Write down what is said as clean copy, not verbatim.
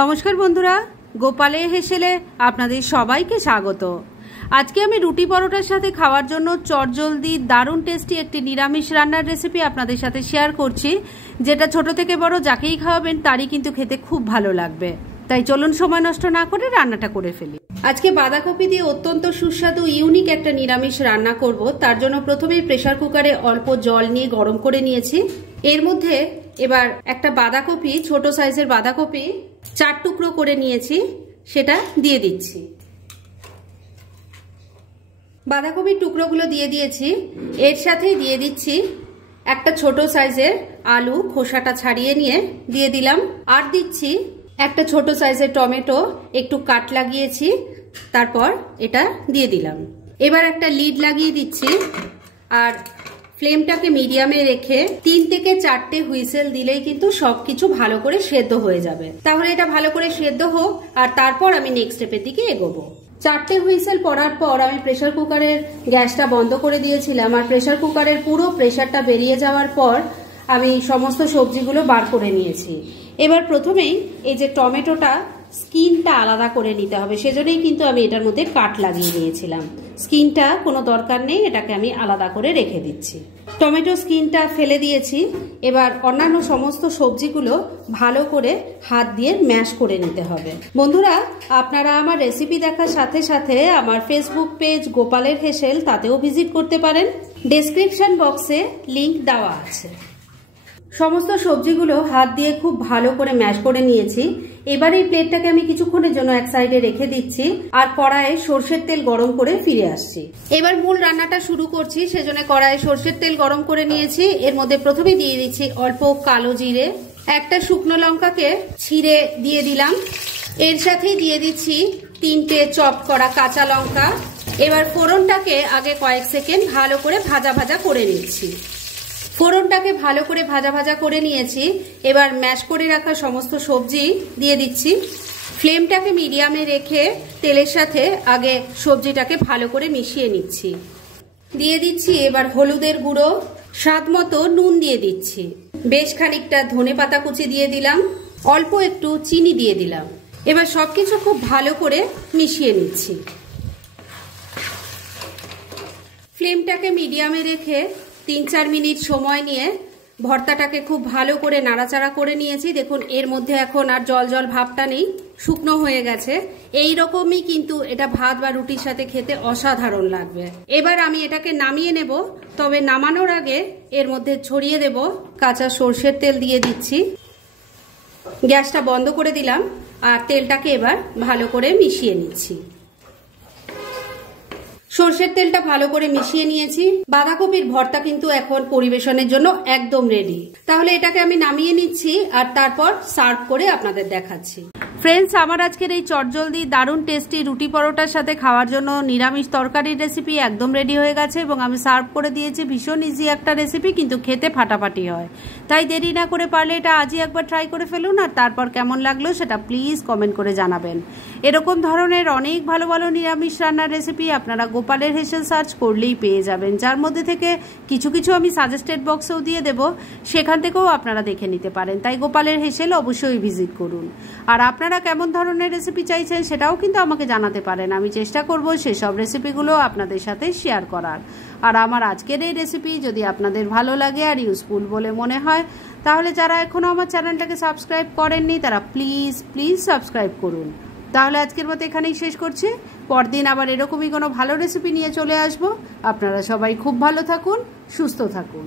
নমস্কার বন্ধুরা, গোপালের হেসেলে আপনাদের সবাইকে স্বাগত। আজকে আমি রুটি পরোটার সাথে খাওয়ার জন্য চটজলদি দারুণ টেস্টি একটি নিরামিষ রান্নার রেসিপি আপনাদের সাথে শেয়ার করছি, যেটা ছোট থেকে বড় যাকেই খাওয়াবেন তারই কিন্তু খেতে খুব ভালো লাগবে। তাই চলুন সময় নষ্ট না করে রান্নাটা করে ফেলি। আজকে বাঁধাকপি দিয়ে অত্যন্ত সুস্বাদু ইউনিক একটা নিরামিষ রান্না করব। তার জন্য প্রথমেই প্রেসার কুকারে অল্প জল নিয়ে গরম করে নিয়েছি। এর মধ্যে এবার একটা বাঁধাকপি, ছোট সাইজের বাঁধাকপি 4 টুকরো করে নিয়েছি, সেটা দিয়ে দিচ্ছি। বাঁধাকপির টুকরোগুলো দিয়ে দিয়েছি। এর সাথেই দিয়ে দিচ্ছি একটা ছোট সাইজের আলু, খোসাটা ছাড়িয়ে নিয়ে দিয়ে দিলাম। আর দিচ্ছি একটা ছোট সাইজের টমেটো, একটু কাট লাগিয়েছি, তারপর এটা দিয়ে দিলাম। এবার একটা লিড লাগিয়ে দিচ্ছি আর ফ্লেমটাকে মিডিয়ামে রেখে 3 থেকে 4টে হুইসেল দিলেই কিন্তু সবকিছু ভালো করে সেদ্ধ হয়ে যাবে। তাহলে এটা ভালো করে সেদ্ধ হোক আর তারপর আমি নেক্সট স্টেপের দিকে এগোবো। 4টে হুইসেল পড়ার পর আমি প্রেসার কুকারের গ্যাসটা বন্ধ করে দিয়েছিলাম আর প্রেসার কুকারের পুরো প্রেসারটা বেরিয়ে যাওয়ার পর আমি সমস্ত সবজিগুলো বার করে নিয়েছি। এবার প্রথমেই এই যে টমেটোটা স্কিনটা আলাদা করে নিতে হবে, সেজন্যই কিন্তু আমি এটার মধ্যে কাট লাগিয়ে নিয়েছিলাম। স্কিনটা কোনো দরকার নেই, এটাকে আমি আলাদা করে রেখে দিচ্ছি। টমেটো স্কিনটা ফেলে দিয়েছি। এবার অন্যান্য সমস্ত সবজিগুলো ভালো করে হাত দিয়ে ম্যাশ করে নিতে হবে। বন্ধুরা, আপনারা আমার রেসিপি দেখার সাথে সাথে আমার ফেসবুক পেজ গোপালের হেসেল, তাতেও ভিজিট করতে পারেন। ডেসক্রিপশন বক্সে লিংক দেওয়া আছে। সমস্ত সবজিগুলো হাত দিয়ে খুব ভালো করে ম্যাশ করে নিয়েছি। এবার এই প্লেটটাকে আমি কিছুক্ষণের জন্য এক সাইডে রেখে দিচ্ছি আর কড়াইয়ে সর্ষের তেল গরম করে ফিরে আসছি। এবার মূল রান্নাটা শুরু করছি, সেজন্য কড়াইয়ে সর্ষের তেল গরম করে নিয়েছি। এর মধ্যে প্রথমে দিয়ে দিচ্ছি অল্প কালো জিরে, একটা শুকনো লঙ্কাকে ছিঁড়ে দিয়ে দিলাম। এর সাথেই দিয়ে দিচ্ছি 3টে চপ করা কাঁচা লঙ্কা। এবার ফোড়নটাকে আগে কয়েক সেকেন্ড ভালো করে ভাজা ভাজা করে নিচ্ছি। ফোড়নটাকে ভালো করে ভাজা ভাজা করে নিয়েছি। এবার ম্যাশ করে রাখা সমস্ত সবজি দিয়ে দিচ্ছি। ফ্লেমটাকে মিডিয়ামে রেখে তেলের সাথে আগে সবজিটাকে ভালো করে মিশিয়ে নিচ্ছি। দিয়ে দিচ্ছি এবার হলুদের গুঁড়ো, স্বাদ মতো নুন দিয়ে দিচ্ছি, বেশ খানিকটা ধনেপাতা কুচি দিয়ে দিলাম, অল্প একটু চিনি দিয়ে দিলাম। এবার সবকিছু খুব ভালো করে মিশিয়ে নিচ্ছি। ফ্লেমটাকে মিডিয়ামে রেখে 3-4 মিনিট সময় নিয়ে ভর্তাটাকে খুব ভালো করে নাড়াচাড়া করে নিয়েছি। দেখুন এর মধ্যে এখন আর জল জল ভাবটা নেই, শুকনো হয়ে গেছে। এই রকমই কিন্তু এটা ভাত বা রুটির সাথে খেতে অসাধারণ লাগবে। এবার আমি এটাকে নামিয়ে নেব, তবে নামানোর আগে এর মধ্যে ছড়িয়ে দেব কাঁচা সর্ষের তেল দিয়ে দিচ্ছি। গ্যাসটা বন্ধ করে দিলাম আর তেলটাকে এবার ভালো করে মিশিয়ে নিচ্ছি। সর্ষের তেলটা ভালো করে মিশিয়ে নিয়েছি। বাঁধাকপির ভর্তা কিন্তু এখন পরিবেশনের জন্য একদম রেডি। তাহলে এটাকে আমি নামিয়ে নিচ্ছি আর তারপর সার্ভ করে আপনাদের দেখাচ্ছি। ফ্রেন্ডস, আমার আজকের এই চটজলদি দারুণ টেস্টি রুটি পরোটার সাথে খাওয়ার জন্য নিরামিষ তরকারির রেসিপি একদম রেডি হয়ে গেছে এবং আমি সার্ভ করে দিয়েছি। ভীষণ ইজি একটা রেসিপি, কিন্তু খেতে ফাটাফাটি হয়। তাই দেরি না করে পারলে এটা আজই একবার ট্রাই করে ফেলুন আর তারপর কেমন লাগলো সেটা প্লিজ কমেন্ট করে জানাবেন। এরকম ধরনের অনেক ভালো ভালো নিরামিষ রান্নার রেসিপি আপনারা গোপালের হেসেল সার্চ করলেই পেয়ে যাবেন, যার মধ্যে থেকে কিছু কিছু আমি সাজেস্টেড বক্সেও দিয়ে দেব, সেখান থেকেও আপনারা দেখে নিতে পারেন। তাই গোপালের হেসেল অবশ্যই ভিজিট করুন। আর আপনারা কেমন ধরনের রেসিপি চাইছেন সেটাও কিন্তু আমাকে জানাতে পারেন। আমি চেষ্টা করব সেসব রেসিপিগুলো আপনাদের সাথে শেয়ার করার। আর আমার আজকের এই রেসিপি যদি আপনাদের ভালো লাগে আর ইউজফুল বলে মনে হয়, তাহলে যারা এখনও আমার চ্যানেলটাকে সাবস্ক্রাইব করেননি তারা প্লিজ সাবস্ক্রাইব করুন। তাহলে আজকের মতো এখানেই শেষ করছি। পরদিন আবার এরকমই কোনো ভালো রেসিপি নিয়ে চলে আসব। আপনারা সবাই খুব ভালো থাকুন, সুস্থ থাকুন।